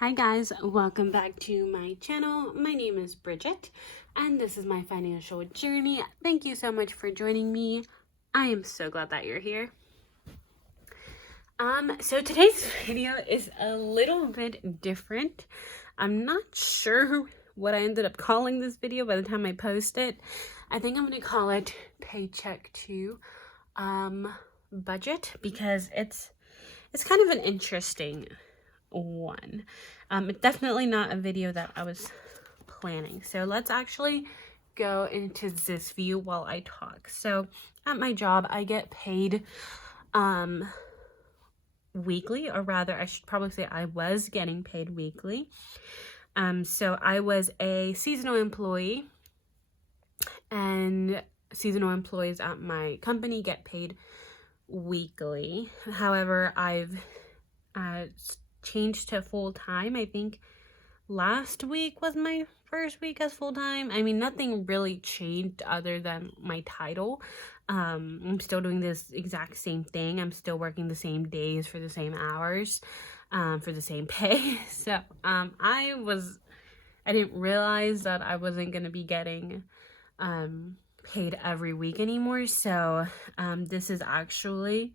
Hi guys, welcome back to my channel. My name is Bridget and this is my financial journey. Thank you so much for joining me. I am so glad that you're here. So today's video is a little bit different. I'm not sure what I ended up calling this video by the time I post it. I think I'm going to call it Paycheck to Budget because it's kind of an interesting one. It's definitely not a video that I was planning. So let's actually go into this view while I talk. So at my job, I get paid weekly, or rather I should probably say I was getting paid weekly. So I was a seasonal employee, and seasonal employees at my company get paid weekly. However, I've changed to full-time. I think last week was my first week as full-time. I mean, nothing really changed other than my title. I'm still doing this exact same thing. I'm still working the same days for the same hours, for the same pay. So I didn't realize that I wasn't going to be getting paid every week anymore. So this is actually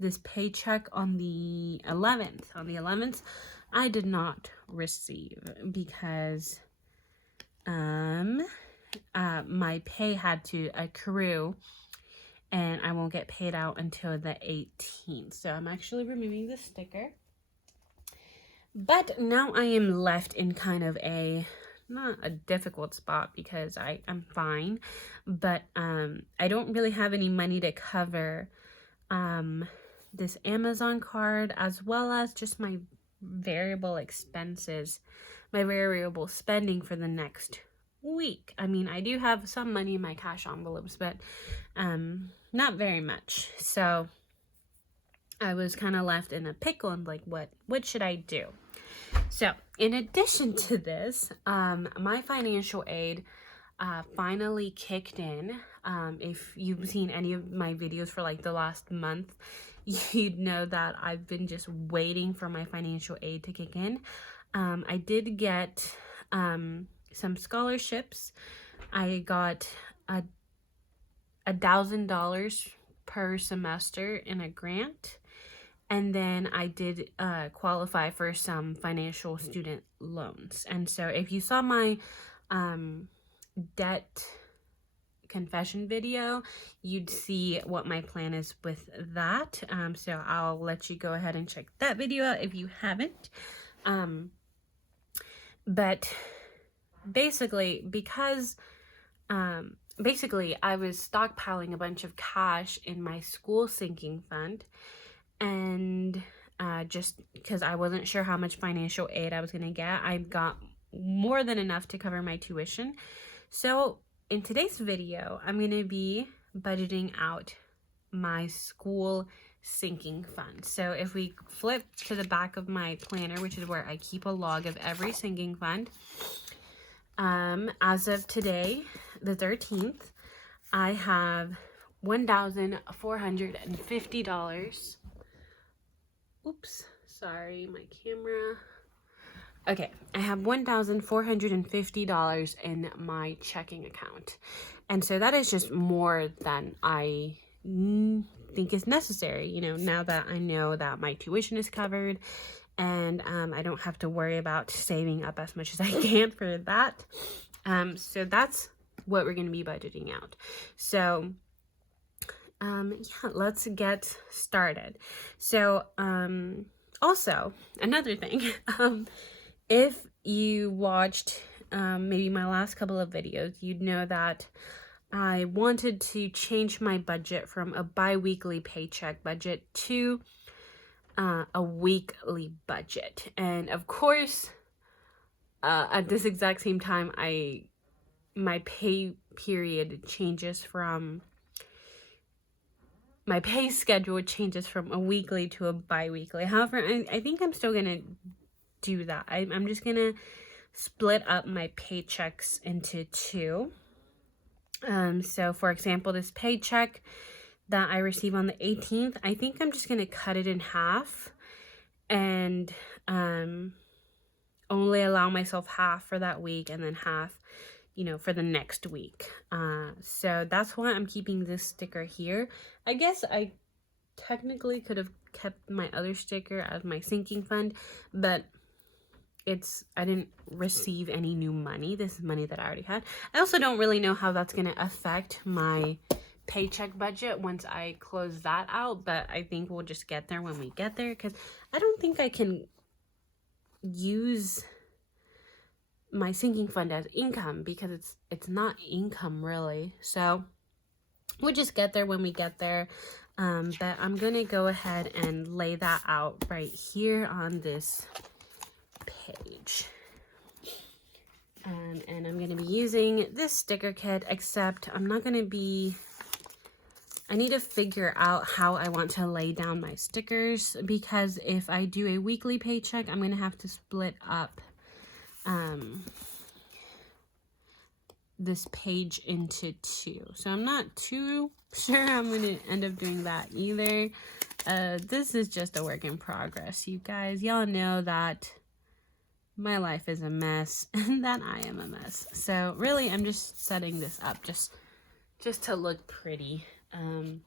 this paycheck on the 11th. On the 11th, I did not receive because my pay had to accrue and I won't get paid out until the 18th. So I'm actually removing the sticker. But now I am left in kind of not a difficult spot because I'm fine, but I don't really have any money to cover this Amazon card, as well as just my variable expenses, my variable spending for the next week. I mean, I do have some money in my cash envelopes, but not very much. So I was kind of left in a pickle and like, what should I do? So in addition to this, my financial aid finally kicked in. If you've seen any of my videos for like the last month, you'd know that I've been just waiting for my financial aid to kick in. I did get some scholarships. I got $1,000 per semester in a grant. And then I did qualify for some financial student loans. And so if you saw my debt confession video, you'd see what my plan is with that. So I'll let you go ahead and check that video out if you haven't. But basically, because I was stockpiling a bunch of cash in my school sinking fund, and just because I wasn't sure how much financial aid I was going to get, I got more than enough to cover my tuition. So in today's video, I'm going to be budgeting out my school sinking fund. So if we flip to the back of my planner, which is where I keep a log of every sinking fund, as of today, the 13th, I have $1,450. Oops, sorry, my camera. Okay, I have $1,450 in my checking account. And so that is just more than I think is necessary, you know, now that I know that my tuition is covered and I don't have to worry about saving up as much as I can for that. So that's what we're going to be budgeting out. So yeah, let's get started. So also another thing, if you watched maybe my last couple of videos, you'd know that I wanted to change my budget from a bi-weekly paycheck budget to a weekly budget. And of course, at this exact same time, my pay period changes from, my pay schedule changes from a weekly to a bi-weekly. However, I think I'm still gonna do that. I'm just gonna split up my paychecks into two. So for example, this paycheck that I receive on the 18th, I think I'm just gonna cut it in half and only allow myself half for that week and then half, you know, for the next week. So that's why I'm keeping this sticker here. I guess I technically could have kept my other sticker as my sinking fund, but I didn't receive any new money. This is money that I already had. I also don't really know how that's going to affect my paycheck budget once I close that out, but I think we'll just get there when we get there, because I don't think I can use my sinking fund as income, because it's not income really. So we'll just get there when we get there. But I'm gonna go ahead and lay that out right here on this page. And I'm gonna be using this sticker kit, except I need to figure out how I want to lay down my stickers, because if I do a weekly paycheck, I'm gonna have to split up this page into two. So I'm not too sure I'm gonna end up doing that either. This is just a work in progress, you guys. Y'all know that my life is a mess and that I am a mess. So really, I'm just setting this up just to look pretty. And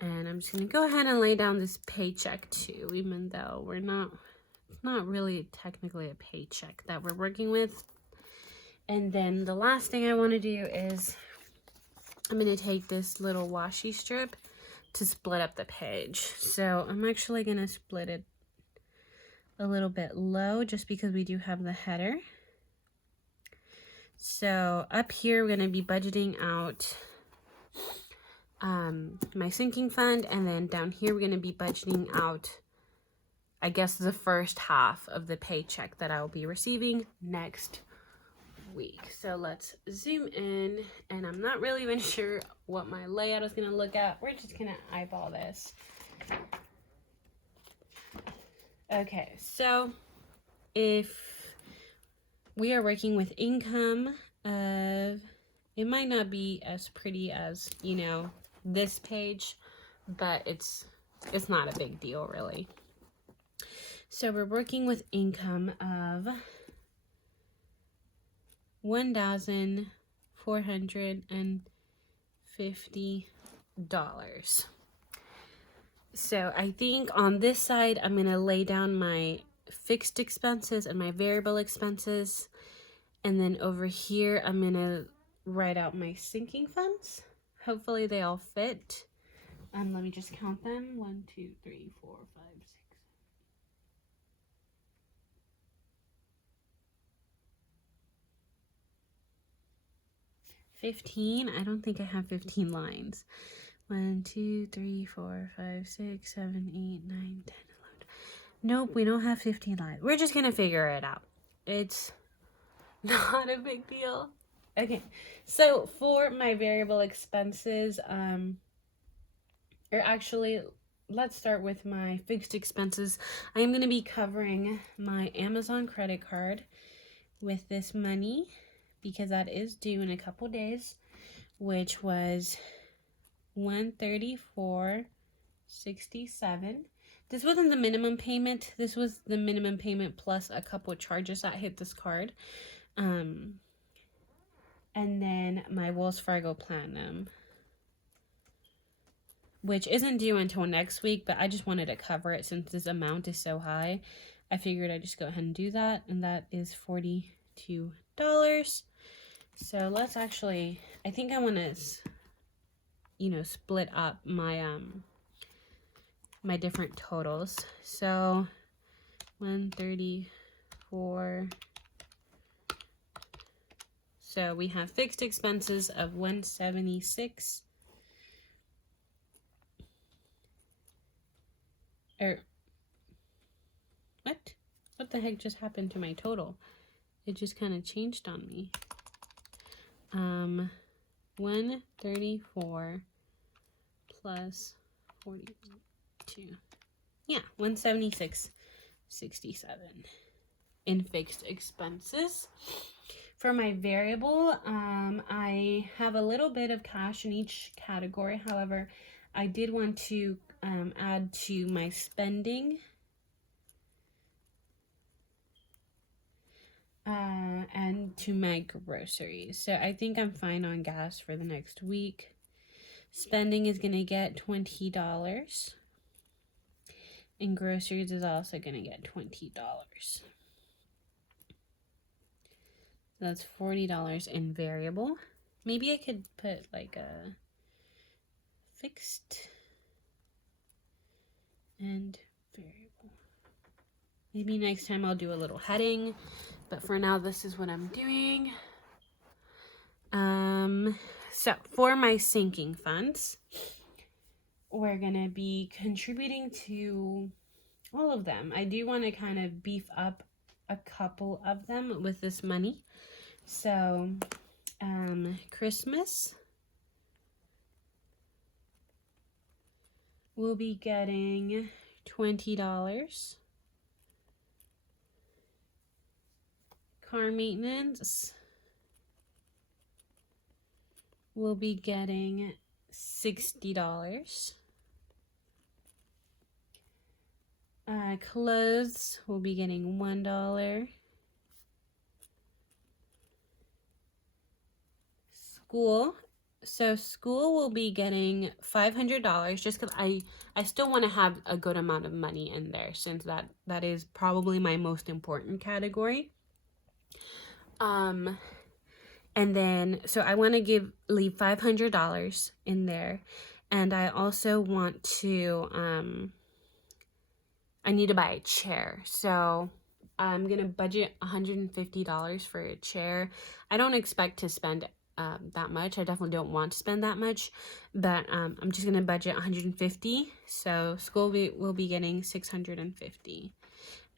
I'm just gonna go ahead and lay down this paycheck too, even though it's not really technically a paycheck that we're working with. And then the last thing I want to do is I'm going to take this little washi strip to split up the page. So I'm actually going to split it a little bit low, just because we do have the header. So up here, we're going to be budgeting out my sinking fund, and then down here, we're going to be budgeting out, I guess, the first half of the paycheck that I will be receiving next week. So let's zoom in, and I'm not really even sure what my layout is going to look at. We're just going to eyeball this. Okay, so if we are working with income of, it might not be as pretty as, you know, this page, but it's not a big deal really. So we're working with income of $1,450. So I think on this side, I'm going to lay down my fixed expenses and my variable expenses. And then over here, I'm going to write out my sinking funds. Hopefully they all fit. Let me just count them. 1, 2, 3, 4, 5, 6. 15. I don't think I have 15 lines. 1, 2, 3, 4, 5, 6, 7, 8, 9, 10, 11. Nope, we don't have 15 lines. We're just gonna figure it out. It's not a big deal. Okay, so for my variable expenses, or actually, let's start with my fixed expenses. I am gonna be covering my Amazon credit card with this money, because that is due in a couple days, which was $134.67. This wasn't the minimum payment. This was the minimum payment plus a couple charges that hit this card. And then my Wells Fargo Platinum, which isn't due until next week, but I just wanted to cover it since this amount is so high. I figured I'd just go ahead and do that, and that is $42. So let's actually, I think I want to, you know, split up my my different totals. So 134. So we have fixed expenses of 176. What the heck just happened to my total? It just kind of changed on me. 134 plus 42. Yeah, 176.67 in fixed expenses. For my variable, I have a little bit of cash in each category. However, I did want to add to my spending and to my groceries. So I think I'm fine on gas for the next week. Spending is going to get $20. And groceries is also going to get $20. That's $40 in variable. Maybe I could put like a fixed and variable. Maybe next time I'll do a little heading, but for now this is what I'm doing. So for my sinking funds, we're gonna be contributing to all of them. I do want to kind of beef up a couple of them with this money. So Christmas, we'll be getting $20. Car maintenance, we'll be getting $60. Clothes, we'll be getting $1. School, so school will be getting $500 just because I still want to have a good amount of money in there, since that is probably my most important category. And then, so I want to leave $500 in there. And I also want to, I need to buy a chair. So I'm going to budget $150 for a chair. I don't expect to spend that much. I definitely don't want to spend that much, but I'm just going to budget $150. So school will be getting $650.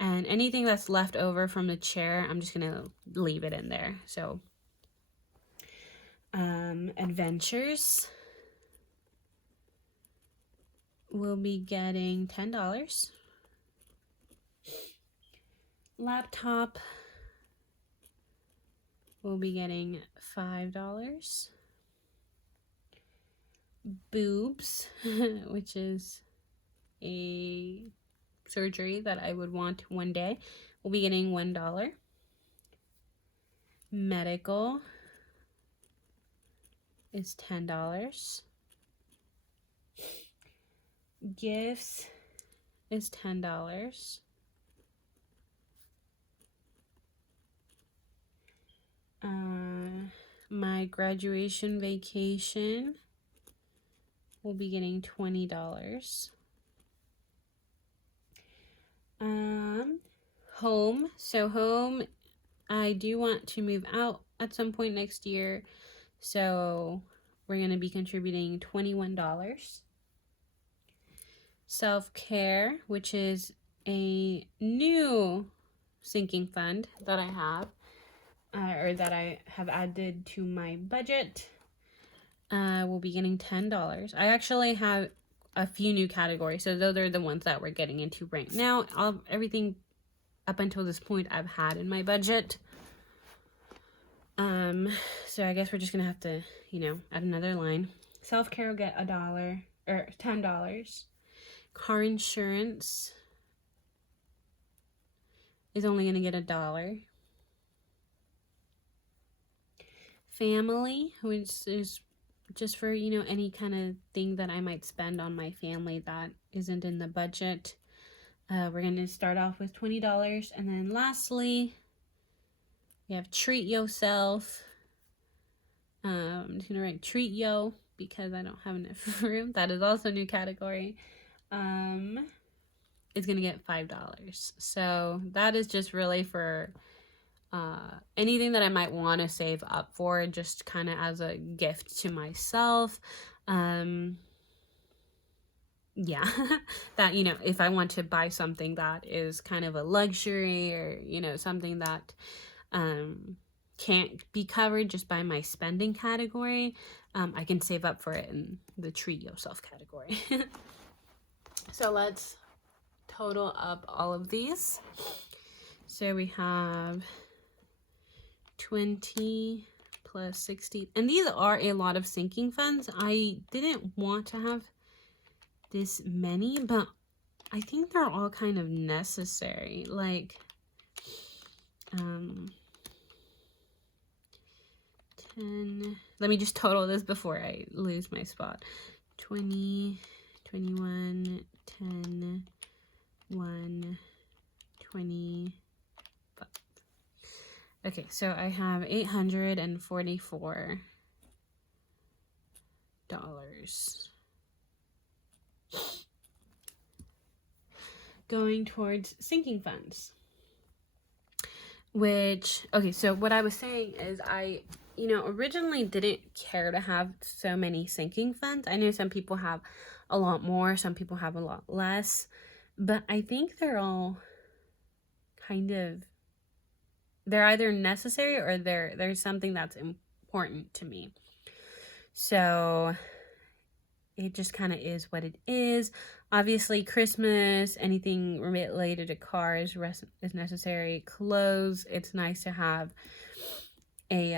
And anything that's left over from the chair, I'm just going to leave it in there. So adventures, we'll be getting $10. Laptop, we'll be getting $5. Boobs, which is a surgery that I would want one day, we'll be getting $1. Medical is $10. Gifts is $10. My graduation vacation will be getting $20. Home. So home, I do want to move out at some point next year. So we're going to be contributing $21. Self-care, which is a new sinking fund that I have, or that I have added to my budget. We'll be getting $10. I actually have a few new categories, so those are the ones that we're getting into right now. Everything up until this point I've had in my budget. So I guess we're just gonna have to, add another line. Self-care will get $1 or $10. Car insurance is only gonna get $1. Family, which is just for, any kind of thing that I might spend on my family that isn't in the budget. We're going to start off with $20. And then lastly, you have treat yourself. I'm just going to write treat yo because I don't have enough room. That is also a new category. It's going to get $5. So that is just really for anything that I might want to save up for, just kind of as a gift to myself. Yeah, that, if I want to buy something that is kind of a luxury, or, something that can't be covered just by my spending category, I can save up for it in the treat yourself category. So let's total up all of these. So we have 20 plus 60, and these are a lot of sinking funds. I didn't want to have this many, but I think they're all kind of necessary. Like 10. Let me just total this before I lose my spot. 20, 21, 10, 1, 25. Okay, so I have $844 going towards sinking funds. Which, okay, so what I was saying is I, originally didn't care to have so many sinking funds. I know some people have a lot more, some people have a lot less, but I think they're all they're either necessary or there's something that's important to me. So it just kind of is what it is. Obviously, Christmas, anything related to cars is necessary. Clothes, it's nice to have a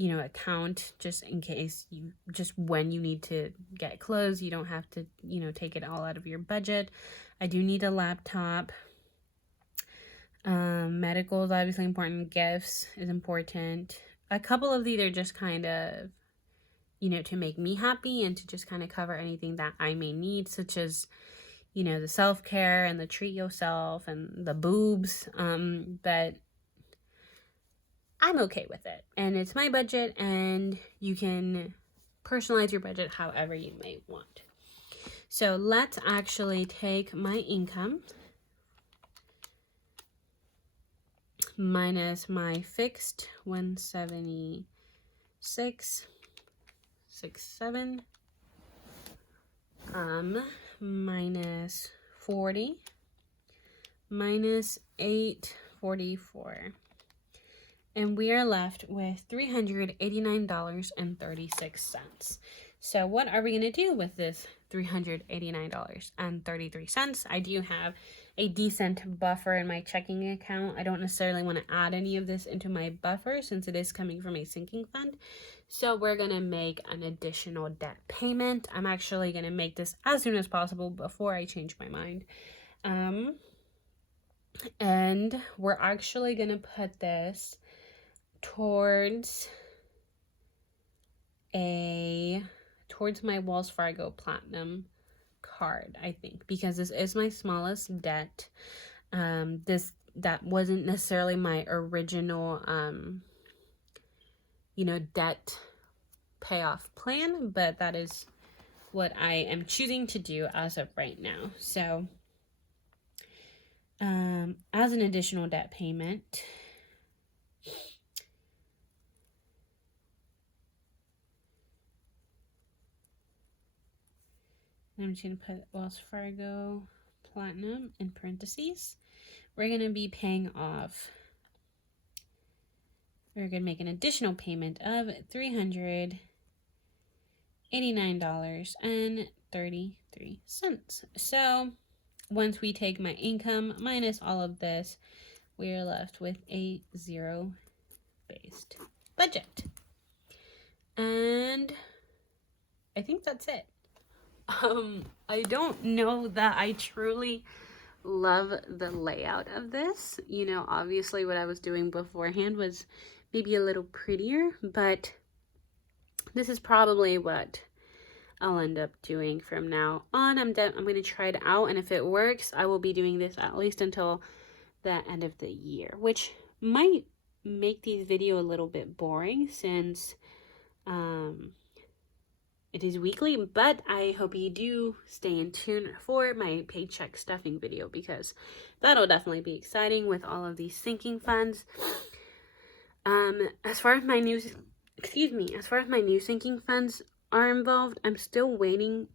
account just in case when you need to get clothes, you don't have to, take it all out of your budget. I do need a laptop. Medical is obviously important. Gifts is important. A couple of these are just kind of, to make me happy and to just kind of cover anything that I may need, such as, the self-care and the treat yourself and the boobs. But I'm okay with it. And it's my budget, and you can personalize your budget however you may want. So let's actually take my income minus my fixed 176.67 minus 40 minus 844, and we are left with $389.36. So what are we going to do with this $389.33? I do have a decent buffer in my checking account. I don't necessarily want to add any of this into my buffer since it is coming from a sinking fund. So we're going to make an additional debt payment. I'm actually going to make this as soon as possible before I change my mind. And we're actually going to put this towards my Wells Fargo Platinum card, I think, because this is my smallest debt. That wasn't necessarily my original debt payoff plan, but that is what I am choosing to do as of right now. So as an additional debt payment, I'm just going to put Wells Fargo Platinum in parentheses. We're going to be paying off, we're going to make an additional payment of $389.33. So once we take my income minus all of this, we are left with a zero-based budget. And I think that's it. I don't know that I truly love the layout of this. Obviously what I was doing beforehand was maybe a little prettier, but this is probably what I'll end up doing from now on. I'm going to try it out, and if it works, I will be doing this at least until the end of the year, which might make these videos a little bit boring since it is weekly, but I hope you do stay in tune for my paycheck stuffing video, because that'll definitely be exciting with all of these sinking funds. As far as my new sinking funds are involved, I'm still waiting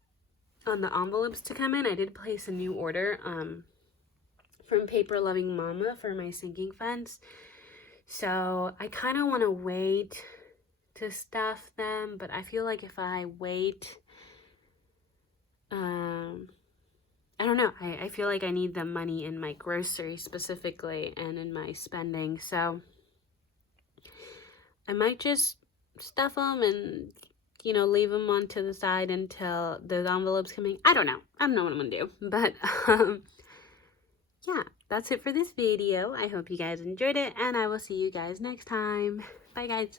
on the envelopes to come in. I did place a new order from Paper Loving Mama for my sinking funds, so I kind of want to wait to stuff them, but I feel like if I wait, I don't know, I feel like I need the money in my groceries specifically and in my spending, so I might just stuff them and leave them on to the side until those envelopes come in. I don't know what I'm gonna do, but yeah, that's it for this video. I hope you guys enjoyed it, and I will see you guys next time. Bye guys.